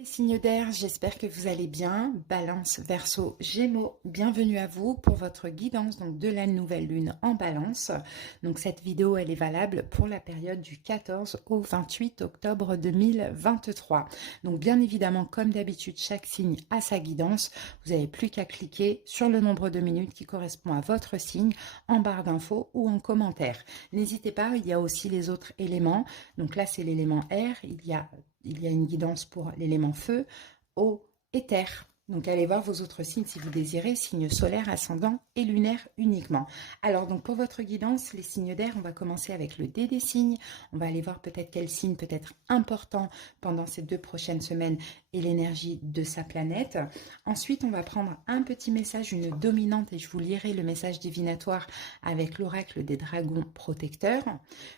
Les signes d'air, j'espère que vous allez bien. Balance, Verseau, Gémeaux, bienvenue à vous pour votre guidance donc de la nouvelle lune en Balance. Donc cette vidéo, elle est valable pour la période du 14 au 28 octobre 2023. Donc bien évidemment, comme d'habitude, chaque signe a sa guidance. Vous n'avez plus qu'à cliquer sur le nombre de minutes qui correspond à votre signe en barre d'infos ou en commentaire. N'hésitez pas, il y a aussi les autres éléments. Donc là, c'est l'élément air. Il y a une guidance pour l'élément feu, eau et terre. Donc allez voir vos autres signes si vous désirez, signes solaires, ascendant et lunaire uniquement. Alors donc pour votre guidance, les signes d'air, on va commencer avec le dé des signes. On va aller voir peut-être quel signe peut être important pendant ces 2 prochaines semaines et l'énergie de sa planète. Ensuite, on va prendre un petit message, une dominante, et je vous lirai le message divinatoire avec l'oracle des dragons protecteurs.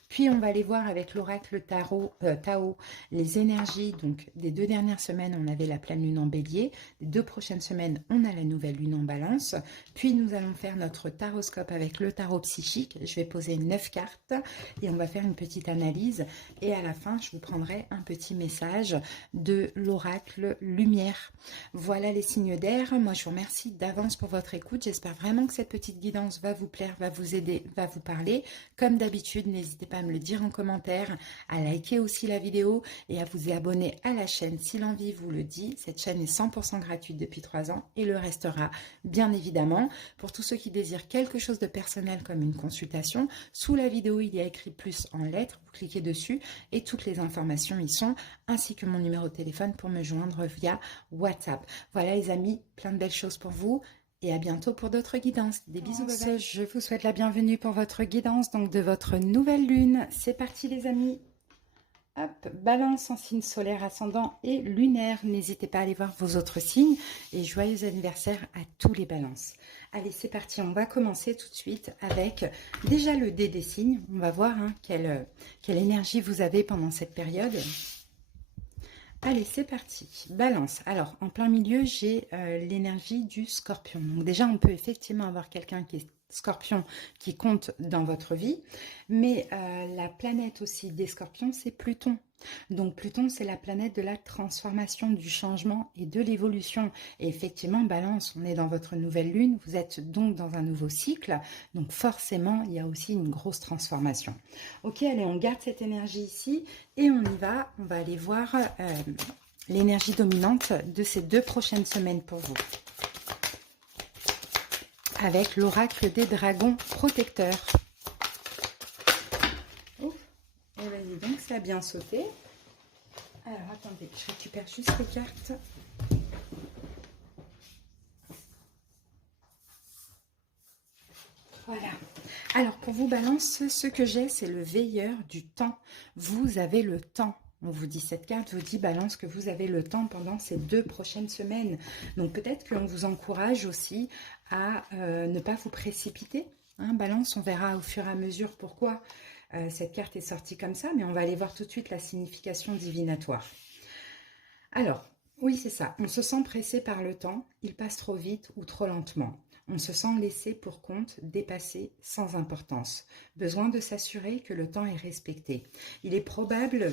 Puis on va aller voir avec l'oracle Tao les énergies. Donc des 2 dernières semaines, on avait la pleine lune en bélier. Les 2 prochaines semaines, on a la nouvelle lune en balance. Puis nous allons faire notre taroscope avec le tarot psychique. Je vais poser 9 cartes et on va faire une petite analyse. Et à la fin, je vous prendrai un petit message de l'oracle lumière. Voilà les signes d'air. Moi, je vous remercie d'avance pour votre écoute. J'espère vraiment que cette petite guidance va vous plaire, va vous aider, va vous parler. Comme d'habitude, n'hésitez pas à me le dire en commentaire, à liker aussi la vidéo et à vous abonner à la chaîne si l'envie vous le dit. Cette chaîne est 100% gratuite depuis 3 ans et le restera bien évidemment. Pour tous ceux qui désirent quelque chose de personnel comme une consultation, sous la vidéo il y a écrit plus en lettres, vous cliquez dessus et toutes les informations y sont, ainsi que mon numéro de téléphone pour me joindre via WhatsApp. Voilà les amis, plein de belles choses pour vous. Et à bientôt pour d'autres guidances. Des bisous, bye bye. Je vous souhaite la bienvenue pour votre guidance donc de votre nouvelle lune. C'est parti les amis. Hop, balance en signe solaire, ascendant et lunaire. N'hésitez pas à aller voir vos autres signes. Et joyeux anniversaire à tous les balances. Allez, c'est parti. On va commencer tout de suite avec déjà le dé des signes. On va voir quelle énergie vous avez pendant cette période. Allez, c'est parti. Balance. Alors, en plein milieu, j'ai l'énergie du scorpion. Donc déjà, on peut effectivement avoir quelqu'un qui est scorpion qui compte dans votre vie. Mais la planète aussi des scorpions, c'est Pluton. Donc Pluton, c'est la planète de la transformation, du changement et de l'évolution. Et effectivement, Balance, on est dans votre nouvelle lune. Vous êtes donc dans un nouveau cycle. Donc forcément, il y a aussi une grosse transformation. Ok, allez, on garde cette énergie ici et on y va. On va aller voir l'énergie dominante de ces 2 prochaines semaines pour vous. Avec l'oracle des dragons protecteurs. Ouf, et bien dis donc, ça a bien sauté. Alors, attendez, je récupère juste les cartes. Voilà. Alors, pour vous, Balance, ce que j'ai, c'est le veilleur du temps. Vous avez le temps. On vous dit, cette carte vous dit, Balance, que vous avez le temps pendant ces 2 prochaines semaines. Donc, peut-être qu'on vous encourage aussi à ne pas vous précipiter. Balance, on verra au fur et à mesure pourquoi cette carte est sortie comme ça. Mais on va aller voir tout de suite la signification divinatoire. Alors, oui, c'est ça. On se sent pressé par le temps. Il passe trop vite ou trop lentement. On se sent laissé pour compte, dépassé, sans importance. Besoin de s'assurer que le temps est respecté. Il est probable,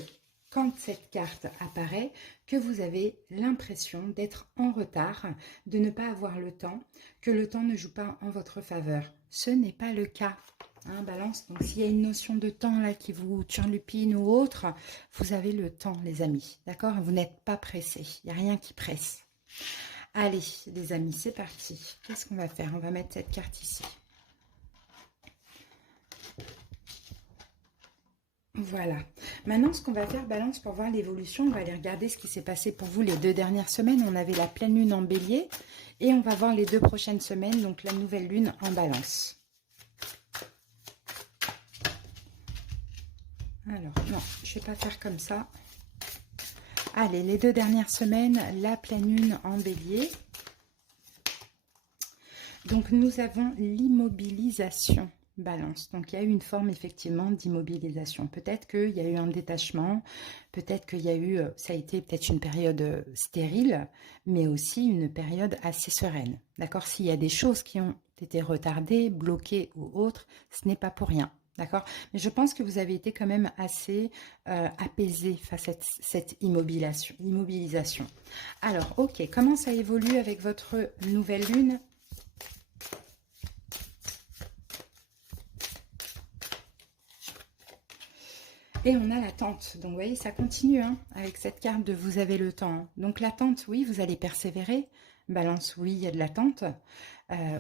quand cette carte apparaît, que vous avez l'impression d'être en retard, de ne pas avoir le temps, que le temps ne joue pas en votre faveur. Ce n'est pas le cas. Balance, donc s'il y a une notion de temps là qui vous turlupine ou autre, vous avez le temps les amis, d'accord? Vous n'êtes pas pressé, il n'y a rien qui presse. Allez les amis, c'est parti. Qu'est-ce qu'on va faire? On va mettre cette carte ici. Voilà. Maintenant, ce qu'on va faire, Balance, pour voir l'évolution, on va aller regarder ce qui s'est passé pour vous les 2 dernières semaines. On avait la pleine lune en bélier et on va voir les 2 prochaines semaines, donc la nouvelle lune en balance. Alors, non, je ne vais pas faire comme ça. Allez, les 2 dernières semaines, la pleine lune en bélier. Donc, nous avons l'immobilisation, Balance. Donc, il y a eu une forme, effectivement, d'immobilisation. Peut-être qu'il y a eu un détachement, peut-être qu'il y a eu, ça a été peut-être une période stérile, mais aussi une période assez sereine. D'accord? S'il y a des choses qui ont été retardées, bloquées ou autres, ce n'est pas pour rien. D'accord? Mais je pense que vous avez été quand même assez apaisé face à cette immobilisation. Alors, ok, comment ça évolue avec votre nouvelle lune? Et on a l'attente. Donc, vous voyez, ça continue hein, avec cette carte de vous avez le temps. Hein. Donc, l'attente, oui, vous allez persévérer. Balance, oui, il y a de l'attente.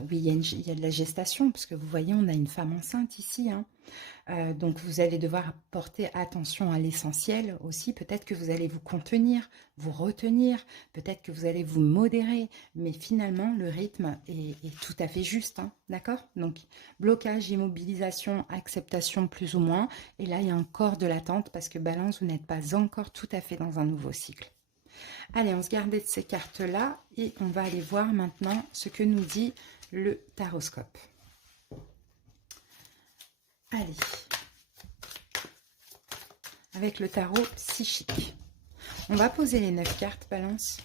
Oui, il y a de la gestation, parce que vous voyez, on a une femme enceinte ici. Hein. Donc, vous allez devoir porter attention à l'essentiel aussi. Peut-être que vous allez vous contenir, vous retenir. Peut-être que vous allez vous modérer. Mais finalement, le rythme est tout à fait juste. Hein, d'accord? Donc, blocage, immobilisation, acceptation plus ou moins. Et là, il y a encore de l'attente parce que Balance, vous n'êtes pas encore tout à fait dans un nouveau cycle. Allez, on se garde de ces cartes-là et on va aller voir maintenant ce que nous dit le taroscope. Allez, avec le tarot psychique. On va poser les 9 cartes, Balance.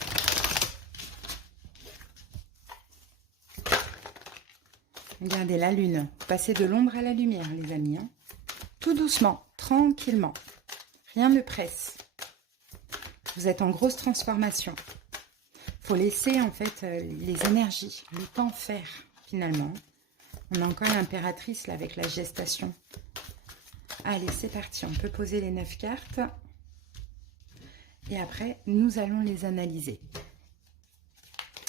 Regardez la lune. Passez de l'ombre à la lumière, les amis. Hein. Tout doucement, tranquillement. Rien ne presse. Vous êtes en grosse transformation. Il faut laisser en fait les énergies, le temps faire finalement. On a encore l'impératrice là avec la gestation. Allez, c'est parti. On peut poser les 9 cartes. Et après, nous allons les analyser.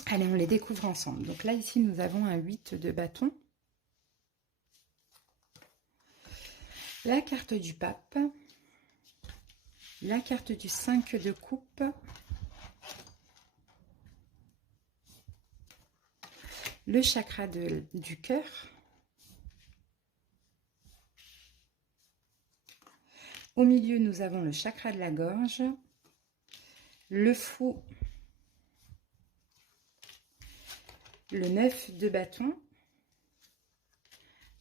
Allez, on les découvre ensemble. Donc là, ici, nous avons un 8 de bâton. La carte du pape. La carte du 5 de coupe. Le chakra du cœur. Au milieu, nous avons le chakra de la gorge. Le fou. Le 9 de bâton.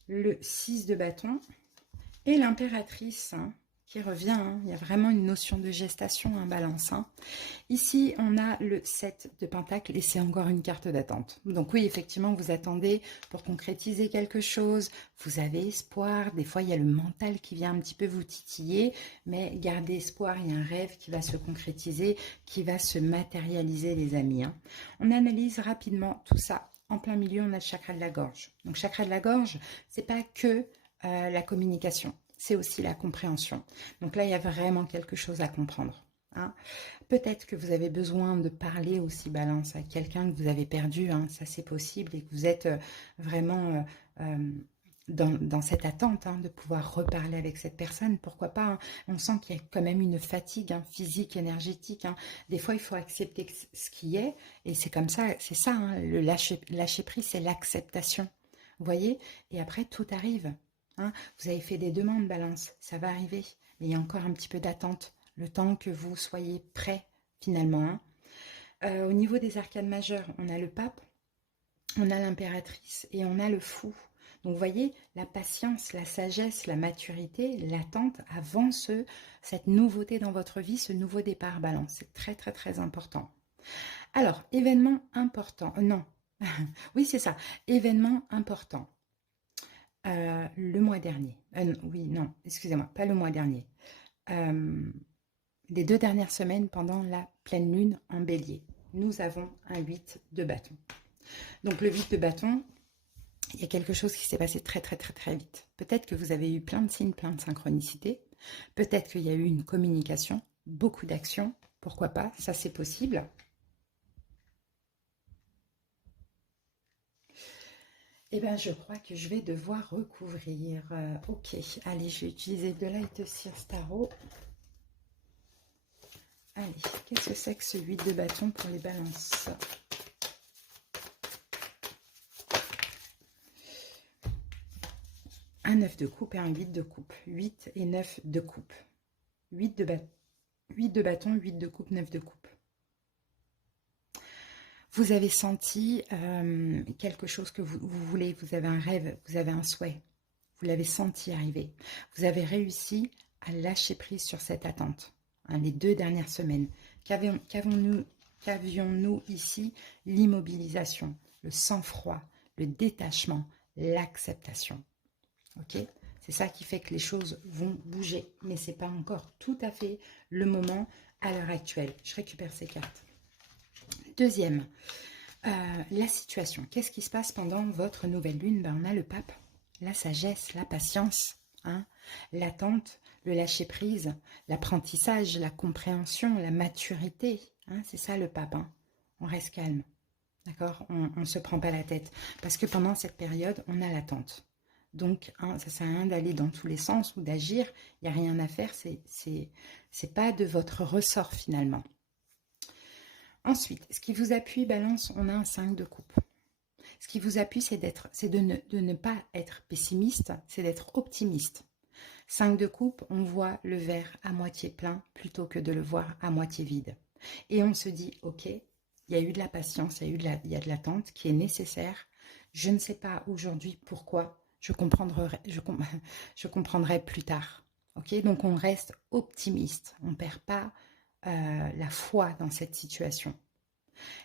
Le 6 de bâton. Et l'impératrice hein, qui revient. Hein. Il y a vraiment une notion de gestation, hein, Balance. Hein. Ici, on a le 7 de pentacle et c'est encore une carte d'attente. Donc oui, effectivement, vous attendez pour concrétiser quelque chose. Vous avez espoir. Des fois, il y a le mental qui vient un petit peu vous titiller. Mais gardez espoir, il y a un rêve qui va se concrétiser, qui va se matérialiser, les amis. Hein. On analyse rapidement tout ça. En plein milieu, on a le chakra de la gorge. Donc, chakra de la gorge, c'est pas que la communication, c'est aussi la compréhension. Donc là, il y a vraiment quelque chose à comprendre. Hein. Peut-être que vous avez besoin de parler aussi, Balance, à quelqu'un que vous avez perdu, hein, ça c'est possible, et que vous êtes vraiment dans cette attente hein, de pouvoir reparler avec cette personne. Pourquoi pas hein. On sent qu'il y a quand même une fatigue hein, physique, énergétique. Hein. Des fois, il faut accepter ce qui est, et c'est comme ça, c'est ça, hein, le lâcher prise, c'est l'acceptation. Vous voyez? Et après, tout arrive. Hein. Vous avez fait des demandes, Balance, ça va arriver. Mais il y a encore un petit peu d'attente. Le temps que vous soyez prêt, finalement. Hein. Au niveau des arcanes majeures, on a le pape, on a l'impératrice et on a le fou. Donc, vous voyez, la patience, la sagesse, la maturité, l'attente avant cette nouveauté dans votre vie, ce nouveau départ, Balance. C'est très, très, très important. Alors, événement important. Non. Oui, c'est ça. Événement important. Le mois dernier. Oui, non, excusez-moi, pas le mois dernier. Les 2 dernières semaines pendant la pleine lune en bélier. Nous avons un 8 de bâton. Donc le 8 de bâton, il y a quelque chose qui s'est passé très très très très vite. Peut-être que vous avez eu plein de signes, plein de synchronicités. Peut-être qu'il y a eu une communication, beaucoup d'actions. Pourquoi pas, ça c'est possible. Eh bien, je crois que je vais devoir recouvrir. Ok, allez, je vais utiliser de Light Seers Tarot. Allez, qu'est-ce que c'est que ce 8 de bâton pour les balances? Un 9 de coupe et un 8 de coupe. 8 et 9 de coupe. 8 de bâton, 8 de coupe, 9 de coupe. Vous avez senti quelque chose que vous voulez, vous avez un rêve, vous avez un souhait. Vous l'avez senti arriver. Vous avez réussi à lâcher prise sur cette attente. Hein, les 2 dernières semaines. Qu'avions-nous ici? L'immobilisation, le sang-froid, le détachement, l'acceptation. Ok? C'est ça qui fait que les choses vont bouger. Mais ce n'est pas encore tout à fait le moment à l'heure actuelle. Je récupère ces cartes. Deuxième, la situation. Qu'est-ce qui se passe pendant votre nouvelle lune? Ben, on a le pape, la sagesse, la patience, hein, l'attente, le lâcher-prise, l'apprentissage, la compréhension, la maturité. Hein, c'est ça le pape. Hein. On reste calme. D'accord? On ne se prend pas la tête. Parce que pendant cette période, on a l'attente. Donc, hein, ça ne sert à rien d'aller dans tous les sens ou d'agir. Il n'y a rien à faire. C'est pas de votre ressort finalement. Ensuite, ce qui vous appuie, Balance, on a un 5 de coupe. Ce qui vous appuie, c'est de ne pas être pessimiste, c'est d'être optimiste. 5 de coupe, on voit le verre à moitié plein plutôt que de le voir à moitié vide. Et on se dit, ok, il y a eu de la patience, il y a de l'attente qui est nécessaire. Je ne sais pas aujourd'hui pourquoi, je comprendrai plus tard. Ok, donc on reste optimiste, on ne perd pas la foi dans cette situation.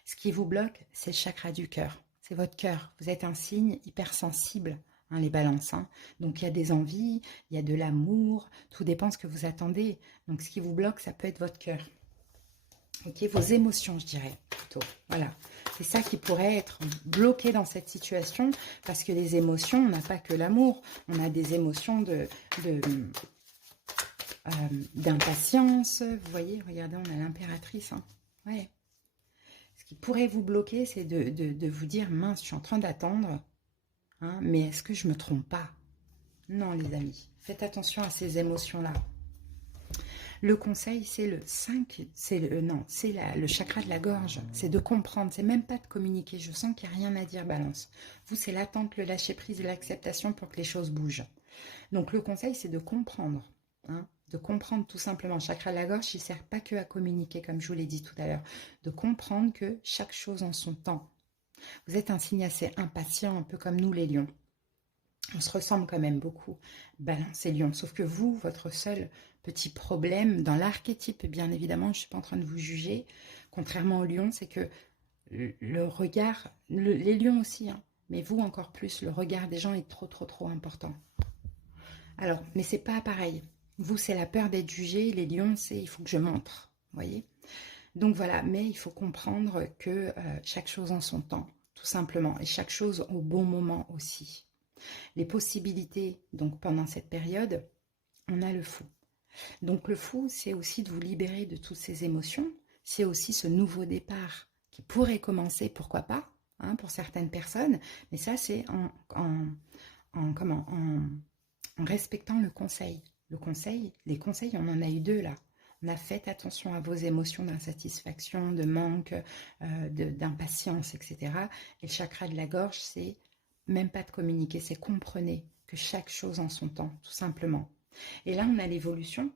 Ce qui vous bloque, c'est le chakra du cœur. C'est votre cœur. Vous êtes un signe hypersensible, hein, les balances. Hein. Donc il y a des envies, il y a de l'amour, tout dépend de ce que vous attendez. Donc ce qui vous bloque, ça peut être votre cœur. Ok, vos émotions, je dirais plutôt. Voilà. C'est ça qui pourrait être bloqué dans cette situation, parce que les émotions, on n'a pas que l'amour. On a des émotions d'impatience. Vous voyez, regardez, on a l'impératrice. Hein. Ouais. Ce qui pourrait vous bloquer, c'est de vous dire, mince, je suis en train d'attendre, hein, mais est-ce que je ne me trompe pas? Non, les amis, faites attention à ces émotions-là. Le conseil, c'est le 5, c'est le chakra de la gorge, c'est de comprendre, c'est même pas de communiquer. Je sens qu'il n'y a rien à dire, Balance. Vous, c'est l'attente, le lâcher-prise et l'acceptation pour que les choses bougent. Donc, le conseil, c'est de comprendre, hein, de comprendre tout simplement. Le chakra de la gorge, il ne sert pas que à communiquer, comme je vous l'ai dit tout à l'heure. De comprendre que chaque chose en son temps. Vous êtes un signe assez impatient, un peu comme nous les lions. On se ressemble quand même beaucoup, Balance et Lion. Sauf que vous, votre seul petit problème, dans l'archétype, bien évidemment, je ne suis pas en train de vous juger, contrairement aux lions, c'est que le regard, les lions aussi, hein, mais vous encore plus, le regard des gens est trop important. Alors, mais c'est pas pareil. Vous, c'est la peur d'être jugé. Les lions, c'est il faut que je montre. Vous voyez? Donc voilà, mais il faut comprendre que chaque chose en son temps, tout simplement. Et chaque chose au bon moment aussi. Les possibilités, donc pendant cette période, on a le fou. Donc le fou, c'est aussi de vous libérer de toutes ces émotions. C'est aussi ce nouveau départ qui pourrait commencer, pourquoi pas, hein, pour certaines personnes. Mais ça, c'est en respectant le conseil. Le conseil, les conseils, on en a eu 2 là. On a fait attention à vos émotions d'insatisfaction, de manque, d'impatience, etc. Et le chakra de la gorge, c'est même pas de communiquer, c'est comprenez que chaque chose en son temps, tout simplement. Et là, on a l'évolution.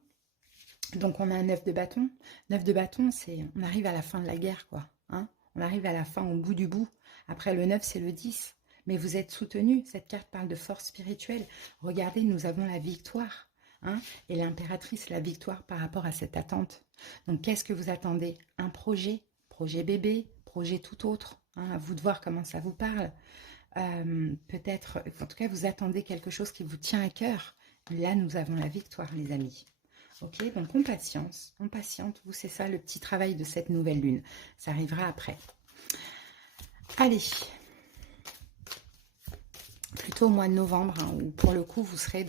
Donc, on a un 9 de bâton. 9 de bâton, c'est on arrive à la fin de la guerre, quoi. Hein, on arrive à la fin, au bout du bout. Après, le 9, c'est le 10. Mais vous êtes soutenu. Cette carte parle de force spirituelle. Regardez, nous avons la victoire. Hein, et l'impératrice, la victoire par rapport à cette attente. Donc, qu'est-ce que vous attendez? Un projet bébé, projet tout autre. Hein, à vous de voir comment ça vous parle. Peut-être, en tout cas, vous attendez quelque chose qui vous tient à cœur. Là, nous avons la victoire, les amis. Ok, donc on patiente. Vous, c'est ça le petit travail de cette nouvelle lune. Ça arrivera après. Allez. Plutôt au mois de novembre, hein, où pour le coup, vous serez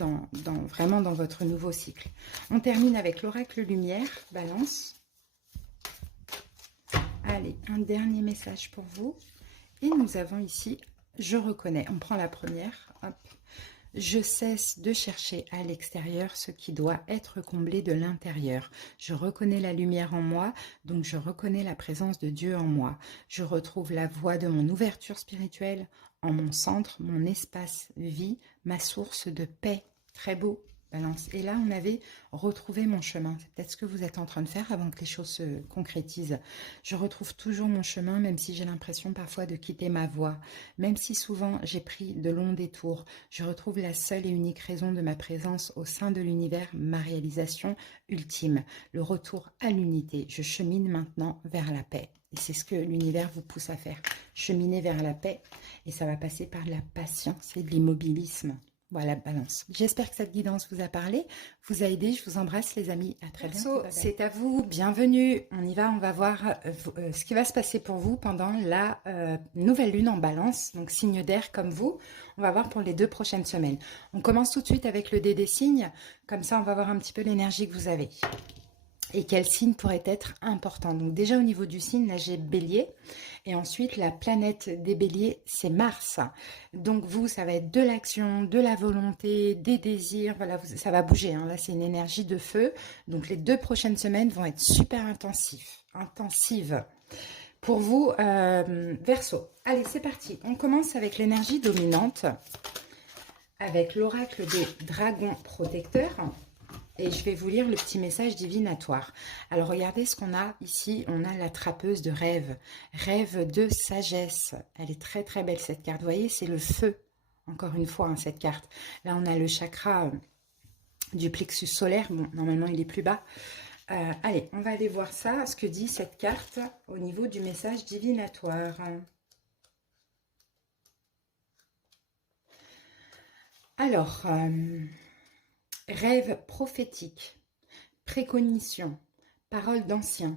vraiment dans votre nouveau cycle. On termine avec l'oracle lumière, Balance. Allez, un dernier message pour vous. Et nous avons ici, je reconnais, on prend la première, hop. Je cesse de chercher à l'extérieur ce qui doit être comblé de l'intérieur. Je reconnais la lumière en moi, donc je reconnais la présence de Dieu en moi. Je retrouve la voie de mon ouverture spirituelle en mon centre, mon espace vie, ma source de paix. Très beau, Balance. Et là, on avait retrouvé mon chemin. C'est peut-être ce que vous êtes en train de faire avant que les choses se concrétisent. Je retrouve toujours mon chemin, même si j'ai l'impression parfois de quitter ma voie. Même si souvent j'ai pris de longs détours, je retrouve la seule et unique raison de ma présence au sein de l'univers, ma réalisation ultime, le retour à l'unité. Je chemine maintenant vers la paix. Et c'est ce que l'univers vous pousse à faire. Cheminer vers la paix. Et ça va passer par de la patience et de l'immobilisme. Voilà, balance. J'espère que cette guidance vous a parlé, vous a aidé. Je vous embrasse les amis. À très bientôt. C'est à vous. Bienvenue. On y va. On va voir ce qui va se passer pour vous pendant la nouvelle lune en balance. Donc signe d'air comme vous. On va voir pour les 2 prochaines semaines. On commence tout de suite avec le dé des signes. Comme ça, on va voir un petit peu l'énergie que vous avez. Et quel signe pourrait être important. Donc déjà au niveau du signe, là j'ai Bélier. Et ensuite, la planète des Béliers, c'est Mars. Donc vous, ça va être de l'action, de la volonté, des désirs. Voilà, ça va bouger. Hein. Là, c'est une énergie de feu. Donc les 2 prochaines semaines vont être super intensives. Pour vous, Verseau. Allez, c'est parti. On commence avec l'énergie dominante, avec l'oracle des dragons protecteurs. Et je vais vous lire le petit message divinatoire. Alors, regardez ce qu'on a ici. On a la trappeuse de rêve. Rêve de sagesse. Elle est très, très belle, cette carte. Vous voyez, c'est le feu. Encore une fois, hein, cette carte. Là, on a le chakra du plexus solaire. Bon, normalement, il est plus bas. Allez, on va aller voir ça, ce que dit cette carte au niveau du message divinatoire. Alors... rêve prophétique, préconition, parole d'ancien.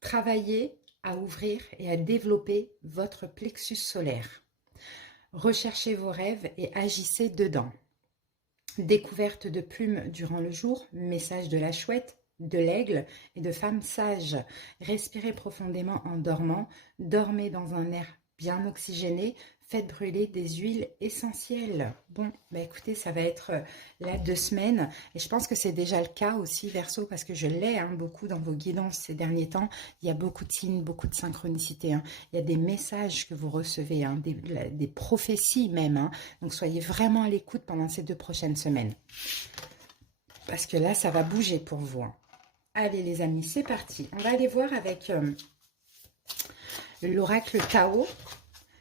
Travaillez à ouvrir et à développer votre plexus solaire. Recherchez vos rêves et agissez dedans. Découverte de plumes durant le jour, message de la chouette, de l'aigle et de femmes sages. Respirez profondément en dormant. Dormez dans un air bien oxygéné. Faites brûler des huiles essentielles. Bon, bah écoutez, ça va être là 2 semaines. Et je pense que c'est déjà le cas aussi, Verseau, parce que je l'ai beaucoup dans vos guidances ces derniers temps. Il y a beaucoup de signes, beaucoup de synchronicité. Il y a des messages que vous recevez, des prophéties même. Donc soyez vraiment à l'écoute pendant ces 2 prochaines semaines. Parce que là, ça va bouger pour vous. Allez les amis, c'est parti. On va aller voir avec l'oracle Tao.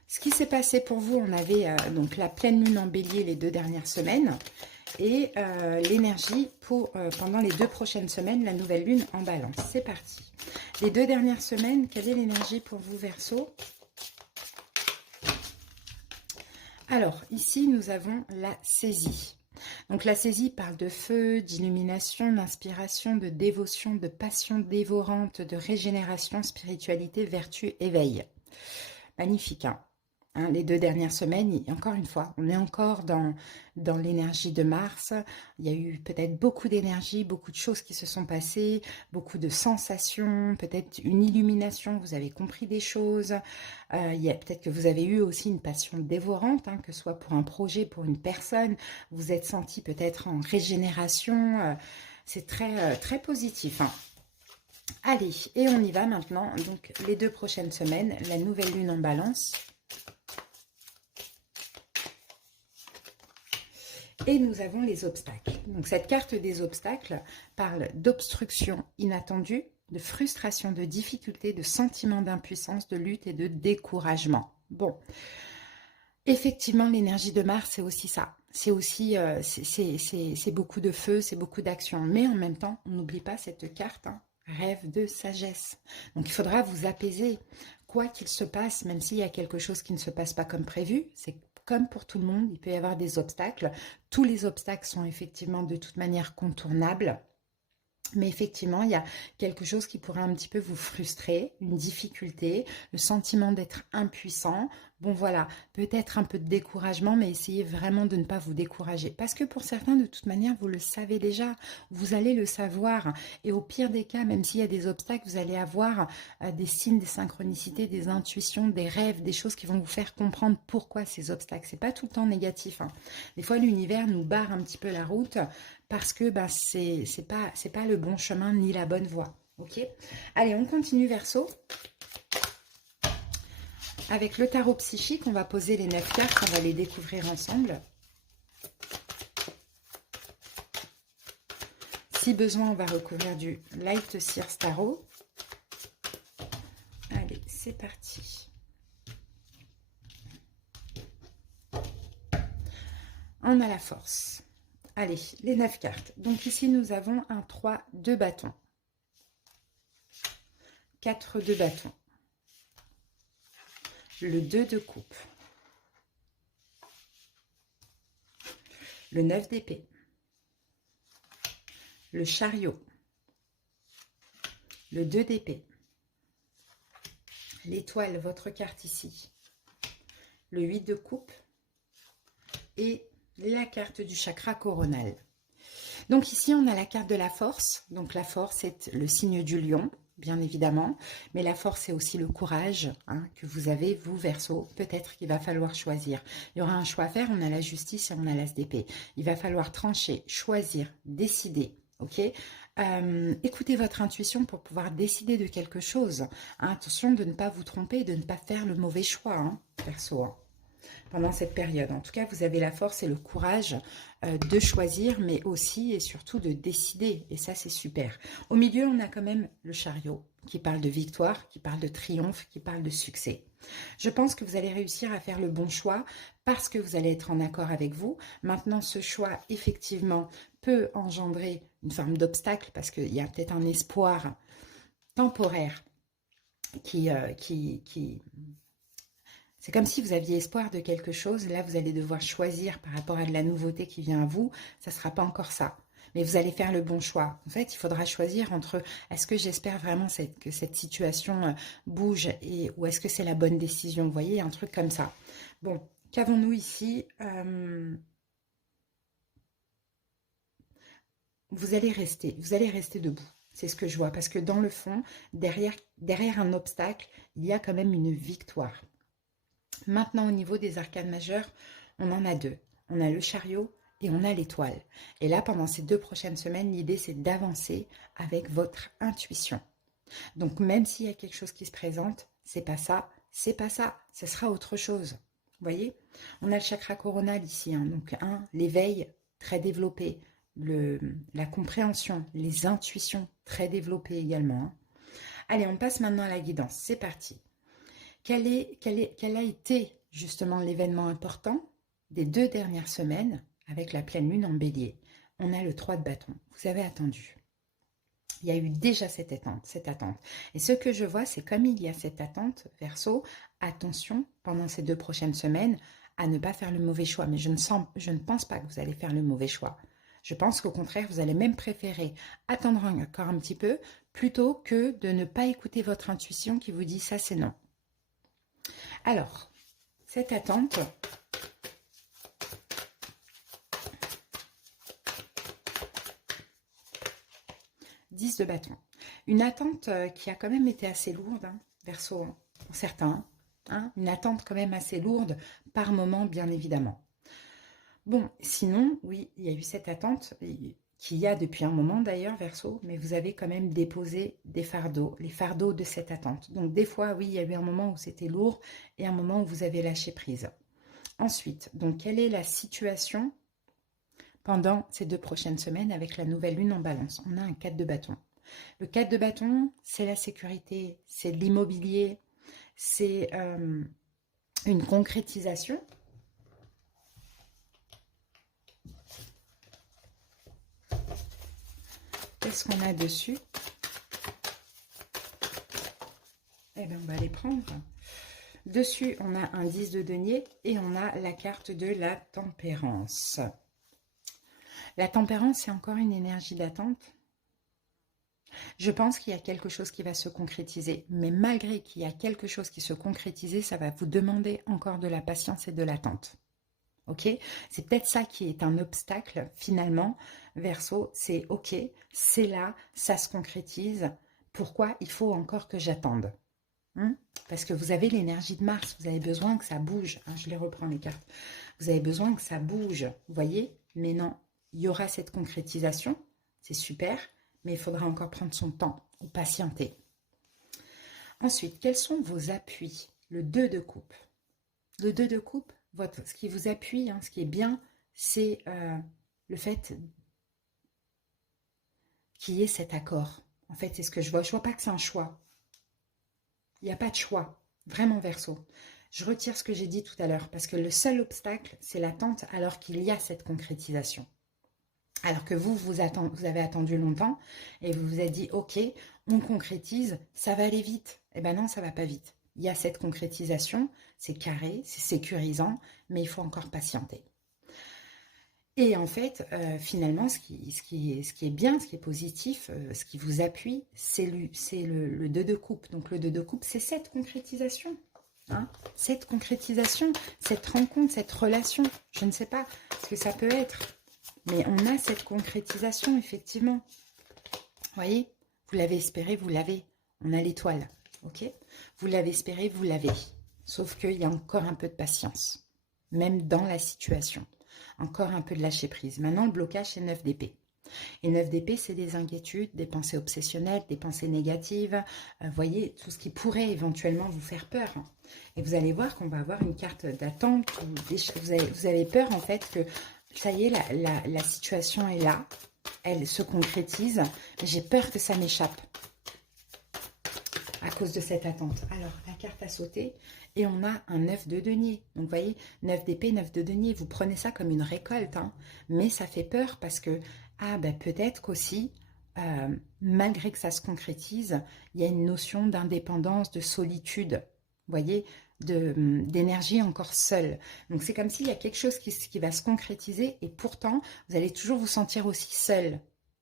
Ce qui s'est passé pour vous, on avait donc la pleine lune en bélier les 2 dernières semaines. Et l'énergie pour pendant les 2 prochaines semaines, la nouvelle lune en balance. C'est parti. Les 2 dernières semaines, quelle est l'énergie pour vous, Verseau? Alors, ici, nous avons la saisie. Donc, la saisie parle de feu, d'illumination, d'inspiration, de dévotion, de passion dévorante, de régénération, spiritualité, vertu, éveil. Magnifique, hein? Les 2 dernières semaines, encore une fois, on est encore dans l'énergie de Mars. Il y a eu peut-être beaucoup d'énergie, beaucoup de choses qui se sont passées, beaucoup de sensations, peut-être une illumination, vous avez compris des choses. Peut-être que vous avez eu aussi une passion dévorante, que ce soit pour un projet, pour une personne. Vous êtes senti peut-être en régénération. C'est très, très positif, hein. Allez, et on y va maintenant. Donc, les 2 prochaines semaines, la nouvelle lune en balance. Et nous avons les obstacles. Donc cette carte des obstacles parle d'obstruction inattendue, de frustration, de difficulté, de sentiment d'impuissance, de lutte et de découragement. Bon, effectivement, l'énergie de Mars, c'est aussi ça. C'est aussi c'est beaucoup de feu, c'est beaucoup d'action. Mais en même temps, on n'oublie pas cette carte, rêve de sagesse. Donc il faudra vous apaiser. Quoi qu'il se passe, même s'il y a quelque chose qui ne se passe pas comme prévu, c'est comme pour tout le monde, il peut y avoir des obstacles. Tous les obstacles sont effectivement de toute manière contournables. Mais effectivement, il y a quelque chose qui pourrait un petit peu vous frustrer, une difficulté, le sentiment d'être impuissant. Bon voilà, peut-être un peu de découragement, mais essayez vraiment de ne pas vous décourager. Parce que pour certains, de toute manière, vous le savez déjà, vous allez le savoir. Et au pire des cas, même s'il y a des obstacles, vous allez avoir des signes, des synchronicités, des intuitions, des rêves, des choses qui vont vous faire comprendre pourquoi ces obstacles. C'est pas tout le temps négatif. Des fois, l'univers nous barre un petit peu la route parce que c'est pas le bon chemin ni la bonne voie. Ok. Allez, on continue Verseau. Avec le tarot psychique, on va poser les 9 cartes, on va les découvrir ensemble. Si besoin, on va recouvrir du Light Sears Tarot. Allez, c'est parti. On a la force. Allez, les 9 cartes. Donc ici, nous avons un 3 de bâton. 4 de bâton. Le 2 de coupe. le 9 d'épée, le chariot, le 2 d'épée, l'étoile, votre carte ici, le 8 de coupe et la carte du chakra coronal. Donc ici, on a la carte de la force. Donc la force, c'est le signe du lion, bien évidemment. Mais la force, c'est aussi le courage hein, que vous avez, vous, Verseau. Peut-être qu'il va falloir choisir. Il y aura un choix à faire. On a la justice et on a l'as d'épée. Il va falloir trancher, choisir, décider. Ok, écoutez votre intuition pour pouvoir décider de quelque chose. Hein, attention de ne pas vous tromper, de ne pas faire le mauvais choix, hein, Verseau. Hein. Pendant cette période. En tout cas, vous avez la force et le courage de choisir, mais aussi et surtout de décider. Et ça, c'est super. Au milieu, on a quand même le chariot qui parle de victoire, qui parle de triomphe, qui parle de succès. Je pense que vous allez réussir à faire le bon choix parce que vous allez être en accord avec vous. Maintenant, ce choix, effectivement, peut engendrer une forme d'obstacle parce qu'il y a peut-être un espoir temporaire qui c'est comme si vous aviez espoir de quelque chose. Là, vous allez devoir choisir par rapport à de la nouveauté qui vient à vous. Ça ne sera pas encore ça. Mais vous allez faire le bon choix. En fait, il faudra choisir entre est-ce que j'espère vraiment que cette situation bouge ou est-ce que c'est la bonne décision. Vous voyez, un truc comme ça. Bon, qu'avons-nous ici vous allez rester debout. C'est ce que je vois. Parce que dans le fond, derrière un obstacle, il y a quand même une victoire. Maintenant, au niveau des arcanes majeures, on en a deux. On a le chariot et on a l'étoile. Et là, pendant ces 2 prochaines semaines, l'idée, c'est d'avancer avec votre intuition. Donc, même s'il y a quelque chose qui se présente, c'est pas ça, ce sera autre chose. Vous voyez? On a le chakra coronal ici. Hein, donc, l'éveil très développé, la compréhension, les intuitions très développées également. Hein. Allez, on passe maintenant à la guidance. C'est parti. Quel a été justement l'événement important des 2 dernières semaines avec la pleine lune en bélier? On a le 3 de bâton. Vous avez attendu. Il y a eu déjà cette attente. Et ce que je vois, c'est comme il y a cette attente, Verseau, attention pendant ces 2 prochaines semaines à ne pas faire le mauvais choix. Mais je ne pense pas que vous allez faire le mauvais choix. Je pense qu'au contraire, vous allez même préférer attendre encore un petit peu plutôt que de ne pas écouter votre intuition qui vous dit ça, c'est non. Alors, cette attente, Dix de bâton. Une attente qui a quand même été assez lourde, hein, Verseau, hein, pour certains. Hein, une attente quand même assez lourde, par moment, bien évidemment. Bon, sinon, oui, il y a eu cette attente, qu'il y a depuis un moment d'ailleurs, Verseau, mais vous avez quand même déposé des fardeaux, les fardeaux de cette attente. Donc des fois, oui, il y a eu un moment où c'était lourd et un moment où vous avez lâché prise. Ensuite, donc quelle est la situation pendant ces 2 prochaines semaines avec la nouvelle lune en balance? On a un 4 de bâton. Le 4 de bâton, c'est la sécurité, c'est l'immobilier, c'est une concrétisation. Qu'est-ce qu'on a dessus? Eh bien, on va les prendre. Dessus, on a un 10 de denier et on a la carte de la tempérance. La tempérance, c'est encore une énergie d'attente. Je pense qu'il y a quelque chose qui va se concrétiser. Mais malgré qu'il y a quelque chose qui se concrétise, ça va vous demander encore de la patience et de l'attente. Ok, c'est peut-être ça qui est un obstacle finalement, Verseau, c'est ok, c'est là, ça se concrétise, pourquoi il faut encore que j'attende? Parce que vous avez l'énergie de Mars, vous avez besoin que ça bouge, je les reprends les cartes, vous avez besoin que ça bouge, vous voyez, mais non, il y aura cette concrétisation, c'est super, mais il faudra encore prendre son temps ou patienter. Ensuite, quels sont vos appuis? Le 2 de coupe. Le 2 de coupe, ce qui vous appuie, ce qui est bien, c'est le fait qu'il y ait cet accord. En fait, c'est ce que je vois. Je ne vois pas que c'est un choix. Il n'y a pas de choix. Vraiment, Verseau. Je retire ce que j'ai dit tout à l'heure, parce que le seul obstacle, c'est l'attente, alors qu'il y a cette concrétisation. Alors que vous avez attendu longtemps, et vous vous êtes dit, ok, on concrétise, ça va aller vite. Eh bien non, ça ne va pas vite. Il y a cette concrétisation, c'est carré, c'est sécurisant, mais il faut encore patienter. Et en fait, finalement, ce qui est bien, ce qui est positif, ce qui vous appuie, c'est le 2 de coupe. Donc le 2 de coupe, c'est cette concrétisation. Hein, cette concrétisation, cette rencontre, cette relation. Je ne sais pas ce que ça peut être, mais on a cette concrétisation, effectivement. Vous voyez, vous l'avez espéré, vous l'avez. On a l'étoile, ok? Vous l'avez espéré, vous l'avez. Sauf qu'il y a encore un peu de patience, même dans la situation. Encore un peu de lâcher prise. Maintenant, le blocage, c'est 9 d'épée. Et 9 d'épée, c'est des inquiétudes, des pensées obsessionnelles, des pensées négatives. Voyez, tout ce qui pourrait éventuellement vous faire peur. Et vous allez voir qu'on va avoir une carte d'attente. Vous avez peur, en fait, que ça y est, la situation est là. Elle se concrétise. J'ai peur que ça m'échappe à cause de cette attente. Alors, la carte a sauté et on a un 9 de denier. Donc, vous voyez, 9 d'épée, 9 de denier. Vous prenez ça comme une récolte, hein, mais ça fait peur parce que, ah, ben, peut-être qu'aussi, malgré que ça se concrétise, il y a une notion d'indépendance, de solitude, vous voyez, d'énergie encore seule. Donc, c'est comme s'il y a quelque chose qui va se concrétiser et pourtant, vous allez toujours vous sentir aussi seul.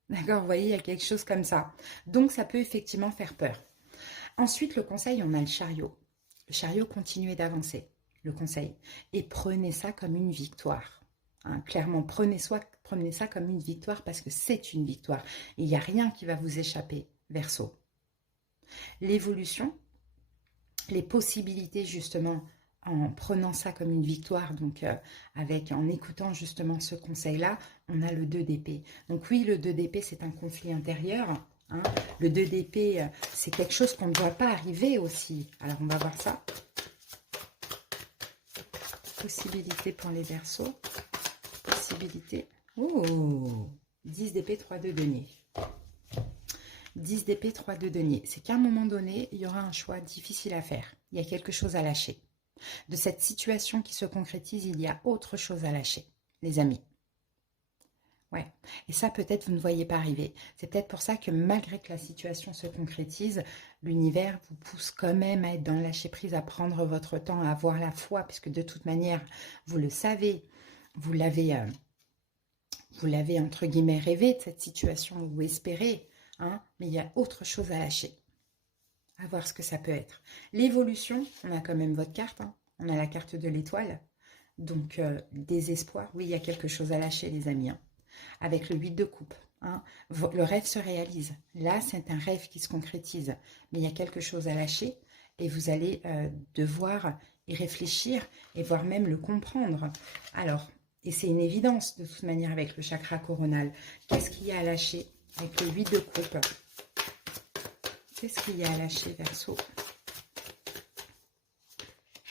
D'accord, vous voyez, il y a quelque chose comme ça. Donc, ça peut effectivement faire peur. Ensuite, le conseil, on a le chariot. Le chariot, continuez d'avancer, le conseil. Et prenez ça comme une victoire. Hein, clairement, prenez ça comme une victoire parce que c'est une victoire. Il n'y a rien qui va vous échapper, Verseau. L'évolution, les possibilités justement, en prenant ça comme une victoire, donc en écoutant justement ce conseil-là, on a le 2 d'épée. Donc oui, le 2 d'épée, c'est un conflit intérieur. Hein. Le 2 d'épée, c'est quelque chose qu'on ne doit pas arriver aussi. Alors, on va voir ça. Possibilité pour les Verseaux. Possibilité. Oh, 10 d'épée, 3 de denier. 10 d'épée, 3 de denier. C'est qu'à un moment donné, il y aura un choix difficile à faire. Il y a quelque chose à lâcher. De cette situation qui se concrétise, il y a autre chose à lâcher, les amis. Ouais, et ça peut-être vous ne voyez pas arriver. C'est peut-être pour ça que malgré que la situation se concrétise, l'univers vous pousse quand même à être dans le lâcher-prise, à prendre votre temps, à avoir la foi, puisque de toute manière, vous le savez, vous l'avez entre guillemets rêvé de cette situation, ou espéré, hein, mais il y a autre chose à lâcher. À voir ce que ça peut être. L'évolution, on a quand même votre carte, hein, on a la carte de l'étoile, donc désespoir, oui, il y a quelque chose à lâcher les amis, hein. Avec le 8 de coupe, hein, le rêve se réalise. Là, c'est un rêve qui se concrétise, mais il y a quelque chose à lâcher et vous allez devoir y réfléchir et voire même le comprendre. Alors, et c'est une évidence de toute manière avec le chakra coronal. Qu'est-ce qu'il y a à lâcher avec le 8 de coupe? Qu'est-ce qu'il y a à lâcher, Verseau?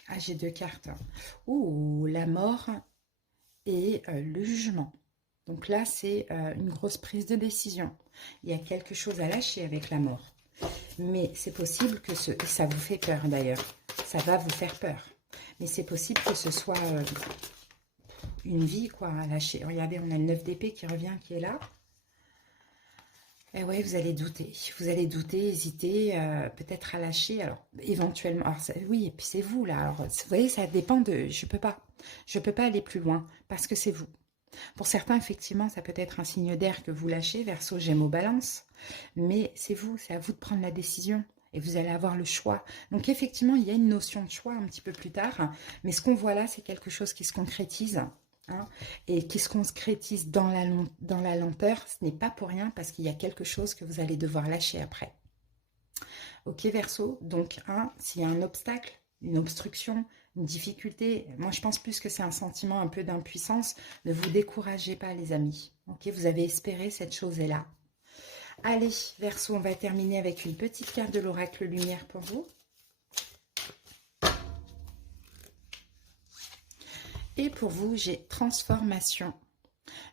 Ah, j'ai 2 cartes. Ouh, la mort et le jugement. Donc là, c'est une grosse prise de décision. Il y a quelque chose à lâcher avec la mort. Mais c'est possible que ça vous fait peur d'ailleurs. Ça va vous faire peur. Mais c'est possible que ce soit une vie quoi, à lâcher. Regardez, on a le 9 d'épée qui revient, qui est là. Et ouais, vous allez douter. Vous allez douter, hésiter, peut-être à lâcher. Alors, éventuellement. Alors, oui, et puis c'est vous là. Alors, vous voyez, ça dépend de... Je peux pas. Je peux pas aller plus loin parce que c'est vous. Pour certains, effectivement, ça peut être un signe d'air que vous lâchez, Verseau, Gémeaux, Balance. Mais c'est vous, c'est à vous de prendre la décision. Et vous allez avoir le choix. Donc, effectivement, il y a une notion de choix un petit peu plus tard. Mais ce qu'on voit là, c'est quelque chose qui se concrétise. Hein, et qui se concrétise dans la lenteur. Ce n'est pas pour rien parce qu'il y a quelque chose que vous allez devoir lâcher après. Ok, Verseau. Donc, s'il y a un obstacle, une obstruction, une difficulté, moi je pense plus que c'est un sentiment un peu d'impuissance. Ne vous découragez pas les amis, ok, vous avez espéré, cette chose est là. Allez, Verseau, on va terminer avec une petite carte de l'oracle lumière pour vous. Et pour vous, j'ai transformation.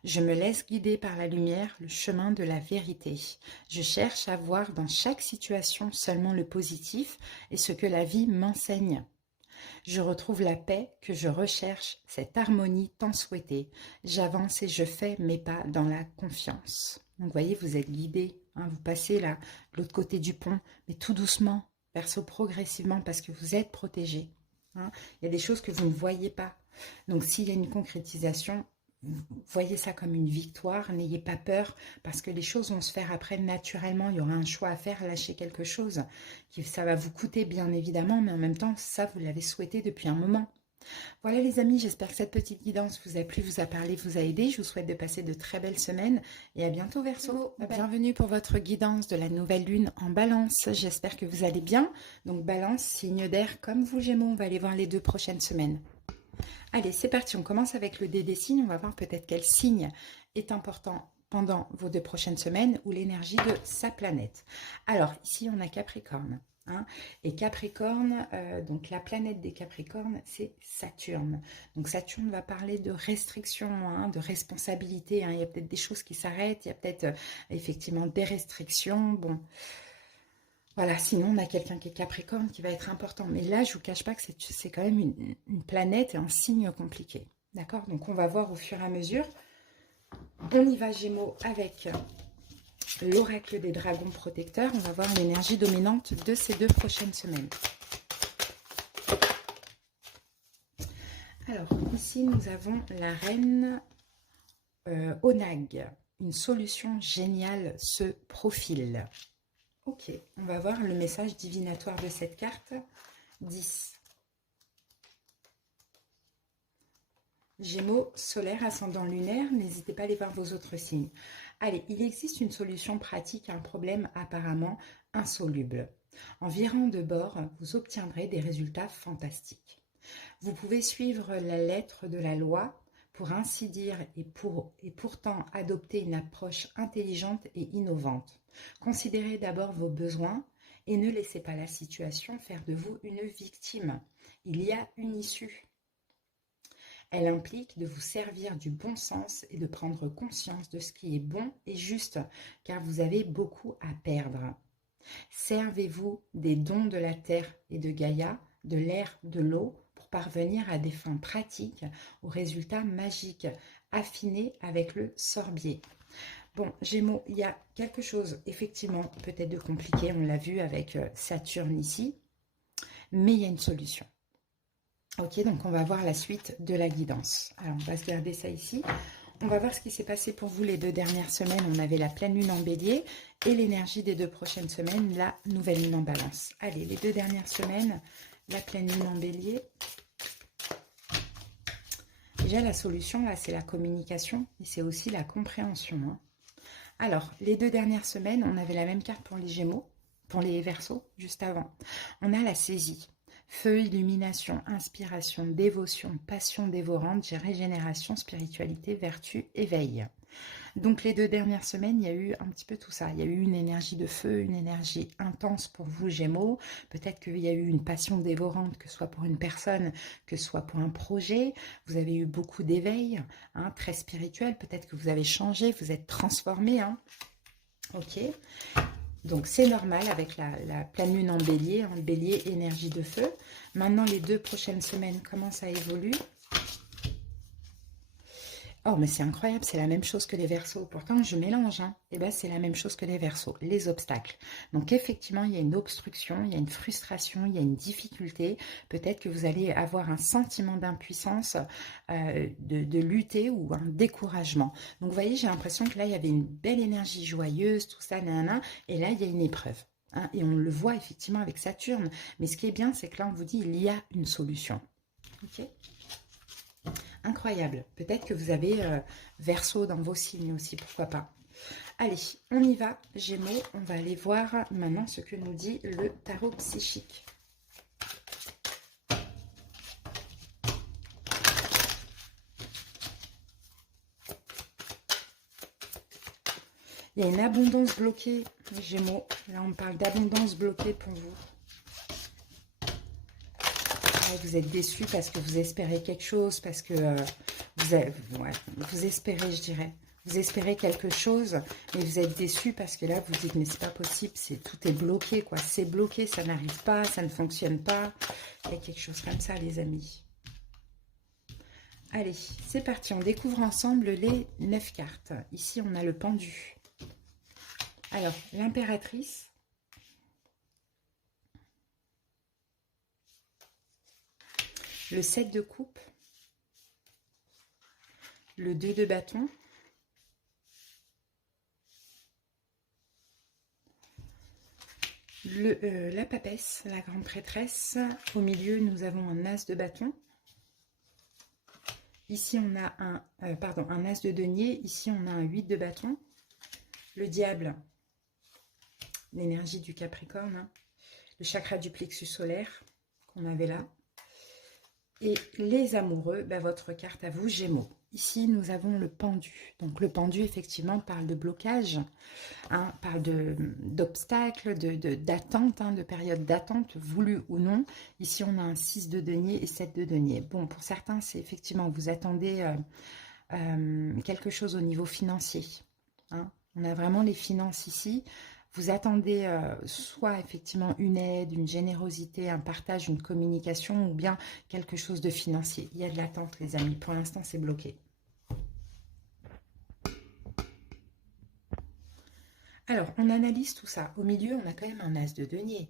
Je me laisse guider par la lumière, le chemin de la vérité. Je cherche à voir dans chaque situation seulement le positif et ce que la vie m'enseigne. Je retrouve la paix que je recherche, cette harmonie tant souhaitée. J'avance et je fais mes pas dans la confiance. Donc, vous voyez, vous êtes guidé. Hein, vous passez là, de l'autre côté du pont, mais tout doucement, Verseau, progressivement, parce que vous êtes protégé. Hein. Il y a des choses que vous ne voyez pas. Donc, s'il y a une concrétisation, voyez ça comme une victoire, n'ayez pas peur, parce que les choses vont se faire après naturellement. Il y aura un choix à faire, lâcher quelque chose. Ça va vous coûter bien évidemment, mais en même temps, ça, vous l'avez souhaité depuis un moment. Voilà les amis, j'espère que cette petite guidance vous a plu, vous a parlé, vous a aidé. Je vous souhaite de passer de très belles semaines et à bientôt Verseau. Bienvenue pour votre guidance de la nouvelle lune en Balance. J'espère que vous allez bien. Donc Balance, signe d'air comme vous Gémeaux, on va aller voir les 2 prochaines semaines. Allez, c'est parti, on commence avec le dé des signes. On va voir peut-être quel signe est important pendant vos 2 prochaines semaines ou l'énergie de sa planète. Alors, ici, on a Capricorne. Hein, et Capricorne, donc la planète des Capricornes, c'est Saturne. Donc Saturne va parler de restrictions, hein, de responsabilité. Hein. Il y a peut-être des choses qui s'arrêtent, il y a peut-être effectivement des restrictions. Bon, voilà, sinon on a quelqu'un qui est Capricorne qui va être important. Mais là, je ne vous cache pas que c'est quand même une planète et un signe compliqué. D'accord? Donc on va voir au fur et à mesure. On y va Gémeaux avec l'oracle des dragons protecteurs. On va voir l'énergie dominante de ces 2 prochaines semaines. Alors, ici, nous avons la reine Onag. Une solution géniale se profile. Ok, on va voir le message divinatoire de cette carte. 10. Gémeaux, solaire, ascendant lunaire, n'hésitez pas à aller voir vos autres signes. Allez, il existe une solution pratique à un problème apparemment insoluble. En virant de bord, vous obtiendrez des résultats fantastiques. Vous pouvez suivre la lettre de la loi, pour ainsi dire, et pourtant adopter une approche intelligente et innovante. Considérez d'abord vos besoins et ne laissez pas la situation faire de vous une victime. Il y a une issue. Elle implique de vous servir du bon sens et de prendre conscience de ce qui est bon et juste, car vous avez beaucoup à perdre. Servez-vous des dons de la terre et de Gaïa, de l'air, de l'eau, pour parvenir à des fins pratiques, aux résultats magiques, affinés avec le sorbier. Bon, Gémeaux, il y a quelque chose, effectivement, peut-être de compliqué, on l'a vu avec Saturne ici, mais il y a une solution. Ok, donc on va voir la suite de la guidance. Alors, on va se garder ça ici. On va voir ce qui s'est passé pour vous les 2 dernières semaines. On avait la pleine lune en bélier et l'énergie des 2 prochaines semaines, la nouvelle lune en balance. Allez, les 2 dernières semaines, la pleine lune en bélier. Déjà, la solution, là, c'est la communication et c'est aussi la compréhension. Hein. Alors, les 2 dernières semaines, on avait la même carte pour les Gémeaux, pour les Verseaux, juste avant. On a la saisie. Feu, illumination, inspiration, dévotion, passion dévorante, régénération, spiritualité, vertu, éveil. Donc les 2 dernières semaines, il y a eu un petit peu tout ça. Il y a eu une énergie de feu, une énergie intense pour vous Gémeaux. Peut-être qu'il y a eu une passion dévorante, que ce soit pour une personne, que ce soit pour un projet. Vous avez eu beaucoup d'éveil, hein, très spirituel. Peut-être que vous avez changé, vous êtes transformé. Hein. Ok. Donc c'est normal avec la pleine lune en bélier, énergie de feu. Maintenant les 2 prochaines semaines, comment ça évolue? Oh mais c'est incroyable, c'est la même chose que les Verseaux. Pourtant je mélange, hein. Et bien c'est la même chose que les Verseaux, les obstacles. Donc effectivement il y a une obstruction, il y a une frustration, il y a une difficulté. Peut-être que vous allez avoir un sentiment d'impuissance, de lutter ou un découragement. Donc vous voyez, j'ai l'impression que là il y avait une belle énergie joyeuse, tout ça, nanana, et là il y a une épreuve. Hein, et on le voit effectivement avec Saturne. Mais ce qui est bien, c'est que là on vous dit il y a une solution. Ok ? Incroyable. Peut-être que vous avez Verseau dans vos signes aussi, pourquoi pas. Allez, on y va, Gémeaux. On va aller voir maintenant ce que nous dit le tarot psychique. Il y a une abondance bloquée, Gémeaux. Là, on parle d'abondance bloquée pour vous. Vous êtes déçus parce que vous espérez quelque chose, parce que vous espérez, je dirais. Vous espérez quelque chose, mais vous êtes déçus parce que là, vous dites, mais c'est pas possible, tout est bloqué, quoi. C'est bloqué, ça n'arrive pas, ça ne fonctionne pas. Il y a quelque chose comme ça, les amis. Allez, c'est parti, on découvre ensemble les 9 cartes. Ici, on a le pendu. Alors, l'impératrice. Le 7 de coupe. le 2 de bâton, la papesse, la grande prêtresse. Au milieu, nous avons un as de bâton. Ici, on a un as de denier. Ici, on a un 8 de bâton. Le diable, l'énergie du Capricorne, hein. Le chakra du plexus solaire qu'on avait là. Et les amoureux, bah, votre carte à vous, Gémeaux. Ici, nous avons le pendu. Donc, le pendu, effectivement, parle de blocage, hein, parle d'obstacles, d'attente, hein, de période d'attente, voulue ou non. Ici, on a un 6 de denier et 7 de denier. Bon, pour certains, c'est effectivement, vous attendez quelque chose au niveau financier, hein. On a vraiment les finances ici. Vous attendez soit effectivement une aide, une générosité, un partage, une communication ou bien quelque chose de financier. Il y a de l'attente, les amis. Pour l'instant, c'est bloqué. Alors, on analyse tout ça. Au milieu, on a quand même un as de denier.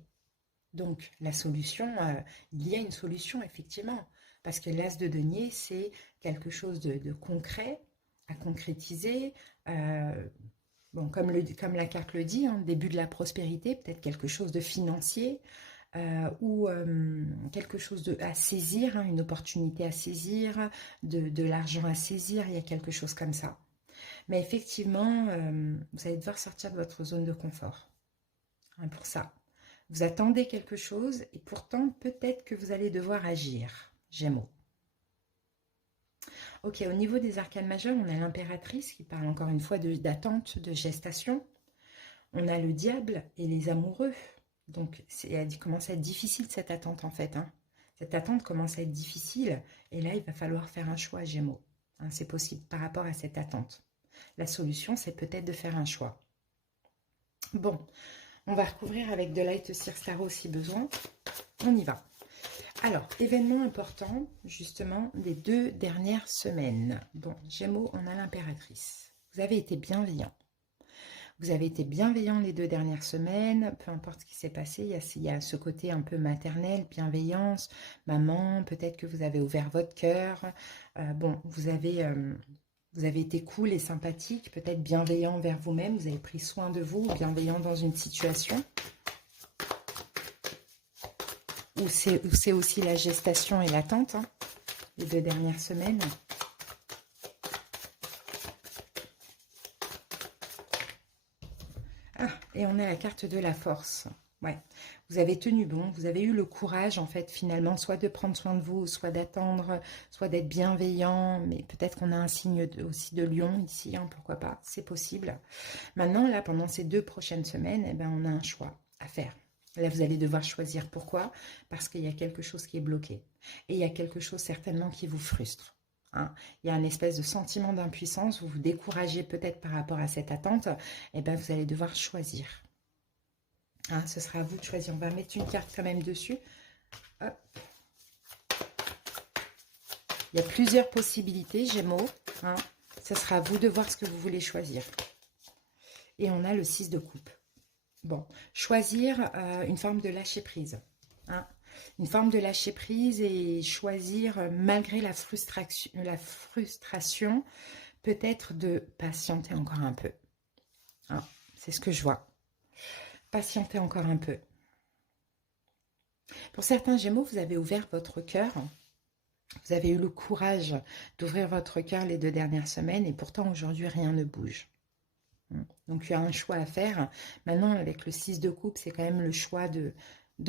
Donc, la solution, il y a une solution, effectivement. Parce que l'as de denier, c'est quelque chose de concret, à concrétiser. Bon, comme la carte le dit, hein, début de la prospérité, peut-être quelque chose de financier ou quelque chose à saisir, hein, une opportunité à saisir, de l'argent à saisir, il y a quelque chose comme ça. Mais effectivement, vous allez devoir sortir de votre zone de confort, hein, pour ça. Vous attendez quelque chose et pourtant, peut-être que vous allez devoir agir, Gémeaux. Ok, au niveau des arcanes majeures, on a l'impératrice qui parle encore une fois d'attente, de gestation. On a le diable et les amoureux. Donc, elle commence à être difficile cette attente en fait, hein. Cette attente commence à être difficile et là, il va falloir faire un choix, Gémeaux, hein, c'est possible par rapport à cette attente. La solution, c'est peut-être de faire un choix. Bon, on va recouvrir avec de Light Circe Tarot si besoin. On y va. Alors, événement important, justement, des 2 dernières semaines. Bon, Gémeaux, on a l'impératrice. Vous avez été bienveillant. Vous avez été bienveillant les 2 dernières semaines, peu importe ce qui s'est passé, il y a ce côté un peu maternel, bienveillance, maman, peut-être que vous avez ouvert votre cœur. Bon, vous avez été cool et sympathique, peut-être bienveillant envers vous-même, vous avez pris soin de vous, bienveillant dans une situation. Ou c'est aussi la gestation et l'attente, hein, les 2 dernières semaines. Ah, et on a la carte de la force. Ouais, vous avez tenu bon, vous avez eu le courage, en fait, finalement, soit de prendre soin de vous, soit d'attendre, soit d'être bienveillant, mais peut-être qu'on a un signe aussi de lion ici, hein, pourquoi pas, c'est possible. Maintenant, là, pendant ces 2 prochaines semaines, eh ben, on a un choix à faire. Là, vous allez devoir choisir. Pourquoi? Parce qu'il y a quelque chose qui est bloqué. Et il y a quelque chose certainement qui vous frustre, hein. Il y a un espèce de sentiment d'impuissance, vous vous découragez peut-être par rapport à cette attente. Et bien, vous allez devoir choisir. Hein, ce sera à vous de choisir. On va mettre une carte quand même dessus. Hop. Il y a plusieurs possibilités, Gémeaux, hein. Ce sera à vous de voir ce que vous voulez choisir. Et on a le 6 de coupe. Bon, choisir une forme de lâcher prise, hein. Une forme de lâcher prise et choisir, malgré la frustration, peut-être de patienter encore un peu, hein. C'est ce que je vois. Patienter encore un peu. Pour certains Gémeaux, vous avez ouvert votre cœur. Vous avez eu le courage d'ouvrir votre cœur les 2 dernières semaines et pourtant aujourd'hui, rien ne bouge. Donc, il y a un choix à faire. Maintenant, avec le 6 de coupe, c'est quand même le choix de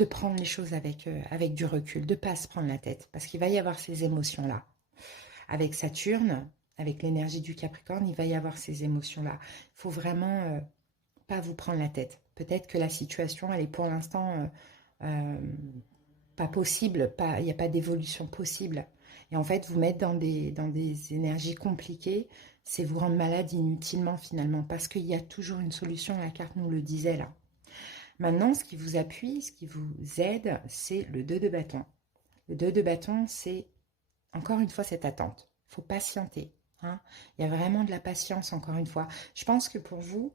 prendre les choses avec du recul, de ne pas se prendre la tête. Parce qu'il va y avoir ces émotions-là. Avec Saturne, avec l'énergie du Capricorne, il va y avoir ces émotions-là. Il faut vraiment pas vous prendre la tête. Peut-être que la situation, elle est pour l'instant pas possible. Il n'y a pas d'évolution possible. Et en fait, vous mettre dans des énergies compliquées, c'est vous rendre malade inutilement finalement, parce qu'il y a toujours une solution, la carte nous le disait là. Maintenant, ce qui vous appuie, ce qui vous aide, c'est le 2 de bâton. Le 2 de bâton, c'est encore une fois cette attente. Il faut patienter, hein. Il y a vraiment de la patience, encore une fois. Je pense que pour vous,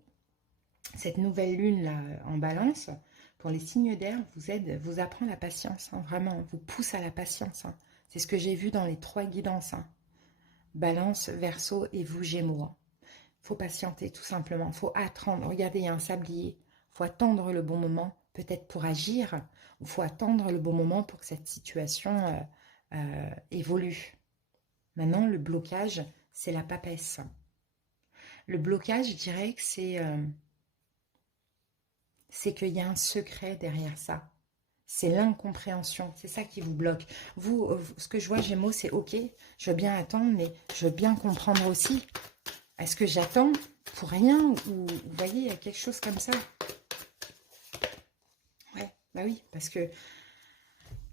cette nouvelle lune là en balance, pour les signes d'air, vous apprend la patience, hein, vraiment, vous pousse à la patience, hein. C'est ce que j'ai vu dans les 3 guidances, hein. Balance, Verseau et vous Gémeaux. Faut patienter tout simplement, faut attendre. Regardez, il y a un sablier. Faut attendre le bon moment, peut-être pour agir, ou faut attendre le bon moment pour que cette situation évolue. Maintenant, le blocage, c'est la papesse. Le blocage, je dirais que c'est qu'il y a un secret derrière ça. C'est l'incompréhension, c'est ça qui vous bloque. Vous, ce que je vois, Gémeaux, c'est ok, je veux bien attendre, mais je veux bien comprendre aussi. Est-ce que j'attends pour rien ou vous voyez, il y a quelque chose comme ça. Ouais, bah oui, parce que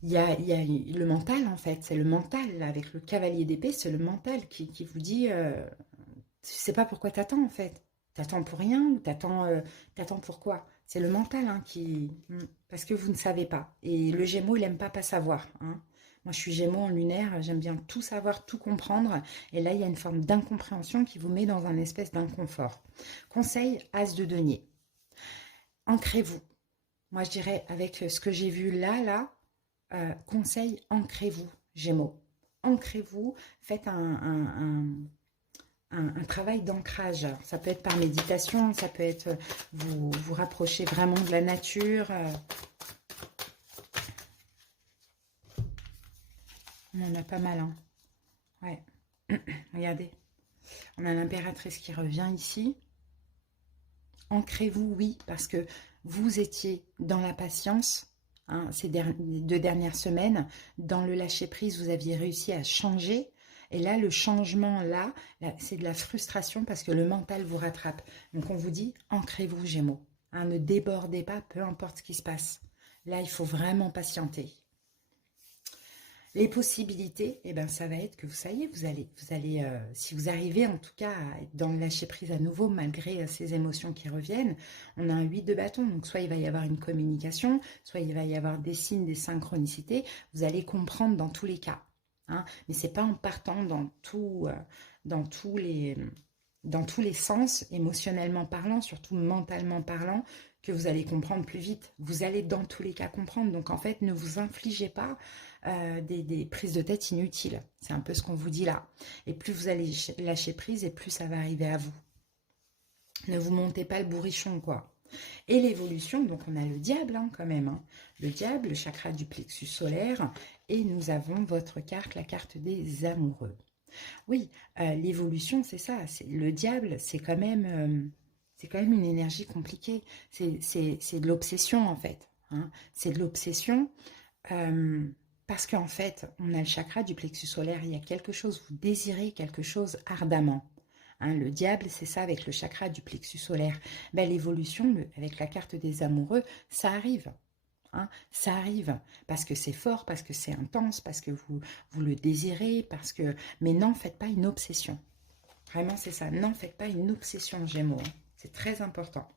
il y a le mental en fait, c'est le mental, là, avec le cavalier d'épée, c'est le mental qui vous dit, tu sais pas pourquoi t'attends en fait. T'attends pour rien ou t'attends pour quoi? C'est le mental hein, parce que vous ne savez pas. Et le Gémeaux, il aime pas savoir. Hein. Moi, je suis Gémeaux en lunaire, j'aime bien tout savoir, tout comprendre. Et là, il y a une forme d'incompréhension qui vous met dans un espèce d'inconfort. Conseil, As de denier. Ancrez-vous. Moi, je dirais, avec ce que j'ai vu là, conseil, ancrez-vous, Gémeaux. Ancrez-vous, faites un travail d'ancrage. Ça peut être par méditation, ça peut être vous rapprocher vraiment de la nature. On en a pas mal, hein. Ouais. Regardez. On a l'impératrice qui revient ici. Ancrez-vous, oui, parce que vous étiez dans la patience hein, ces 2 dernières semaines. Dans le lâcher-prise, vous aviez réussi à changer. Et là, le changement, là c'est de la frustration parce que le mental vous rattrape. Donc, on vous dit, ancrez-vous, Gémeaux. Hein, ne débordez pas, peu importe ce qui se passe. Là, il faut vraiment patienter. Les possibilités, eh ben, ça va être que ça y est, vous allez si vous arrivez en tout cas à être dans le lâcher-prise à nouveau, malgré ces émotions qui reviennent, on a un 8 de bâton, donc soit il va y avoir une communication, soit il va y avoir des signes, des synchronicités, vous allez comprendre dans tous les cas. Hein, mais c'est pas en partant dans tous les sens, émotionnellement parlant, surtout mentalement parlant, que vous allez comprendre plus vite. Vous allez dans tous les cas comprendre. Donc en fait, ne vous infligez pas des prises de tête inutiles. C'est un peu ce qu'on vous dit là. Et plus vous allez lâcher prise, et plus ça va arriver à vous. Ne vous montez pas le bourrichon, quoi. Et l'évolution, donc on a le diable hein, quand même. Hein. Le diable, le chakra du plexus solaire. Et nous avons votre carte, la carte des amoureux. Oui, l'évolution, c'est ça. Le diable, c'est quand même une énergie compliquée. C'est de l'obsession, en fait. Hein. C'est de l'obsession parce qu'en fait, on a le chakra du plexus solaire. Il y a quelque chose, vous désirez quelque chose ardemment. Hein, le diable, c'est ça avec le chakra du plexus solaire. Ben, l'évolution, avec la carte des amoureux, ça arrive. Hein, ça arrive parce que c'est fort, parce que c'est intense, parce que vous le désirez, parce que... Mais n'en faites pas une obsession. Vraiment, c'est ça. N'en faites pas une obsession, Gémeaux. Hein. C'est très important.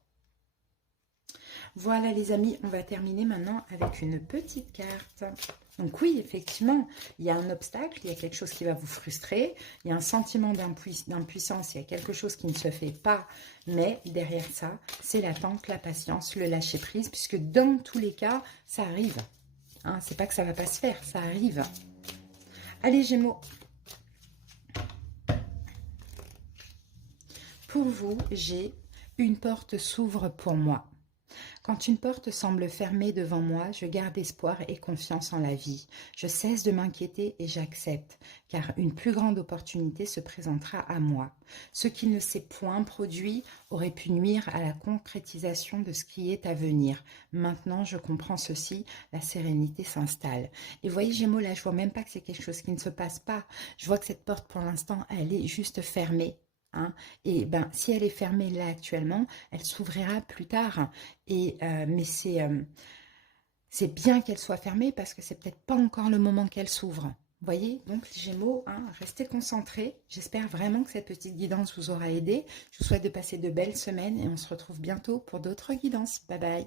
Voilà, les amis, on va terminer maintenant avec une petite carte. Donc oui, effectivement, il y a un obstacle, il y a quelque chose qui va vous frustrer, il y a un sentiment d'impuissance, il y a quelque chose qui ne se fait pas, mais derrière ça, c'est l'attente, la patience, le lâcher-prise, puisque dans tous les cas, ça arrive. Hein, c'est pas que ça va pas se faire, ça arrive. Allez, Gémeaux. Pour vous, j'ai une porte s'ouvre pour moi. Quand une porte semble fermée devant moi, je garde espoir et confiance en la vie. Je cesse de m'inquiéter et j'accepte, car une plus grande opportunité se présentera à moi. Ce qui ne s'est point produit aurait pu nuire à la concrétisation de ce qui est à venir. Maintenant, je comprends ceci, la sérénité s'installe. Et vous voyez, Gémeaux, là, je vois même pas que c'est quelque chose qui ne se passe pas. Je vois que cette porte, pour l'instant, elle est juste fermée. Hein. Et ben, si elle est fermée là actuellement, elle s'ouvrira plus tard. Mais c'est bien qu'elle soit fermée parce que c'est peut-être pas encore le moment qu'elle s'ouvre. Vous voyez, donc les Gémeaux, hein, restez concentrés. J'espère vraiment que cette petite guidance vous aura aidé. Je vous souhaite de passer de belles semaines et on se retrouve bientôt pour d'autres guidances. Bye bye.